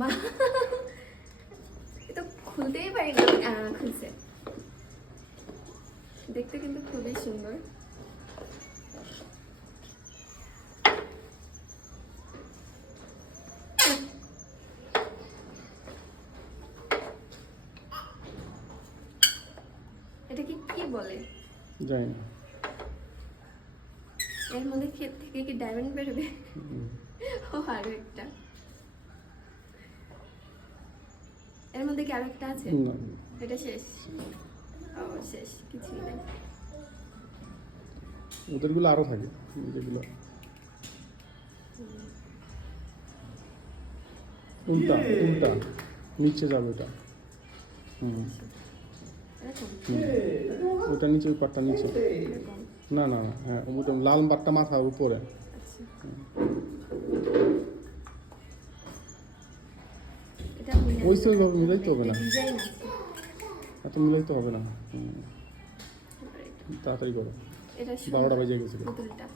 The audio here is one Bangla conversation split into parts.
মা এটা খুলতেই পারি না। খুলছে, দেখতে কিন্তু খুবই সুন্দর। এটা কি কি বলে জানি না। এর মধ্যে ক্ষেত থেকে কি ডায়মন্ড বেরোবে? ও আরো একটা, এর মধ্যে কি আরো একটা আছে? না, এটা শেষ? ও শেষ, কিছুই নেই। ওদেরগুলো আরো থাকে যেগুলো উল্টা উল্টা নিচে যাবে ওটা। এরকম ওটা নিচে, ওই পাটটা নিচে। এরকম। না না না, হ্যাঁ ওটা লাল পাটটা মাথার উপরে। আচ্ছা, এটা ওই সে ওইভাবে মিলাইতে হবে না, ডিজাইন আছে। এত মিলাইতে হবে না। এবার এটা, তাড়াতাড়ি করো, এটা 12টা বেজে গেছে। পুতুলটা।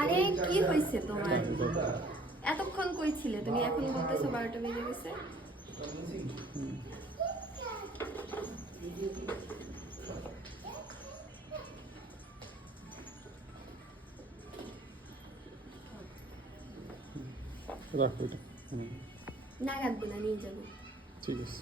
আরে কি হয়েছে তোমার? এতক্ষণ কই ছিলে তুমি? এখন বলতেছো 12টা বেজে গেছে। রাখো এটা। না রাখবো না, নিয়ে যাবো। ঠিক আছে।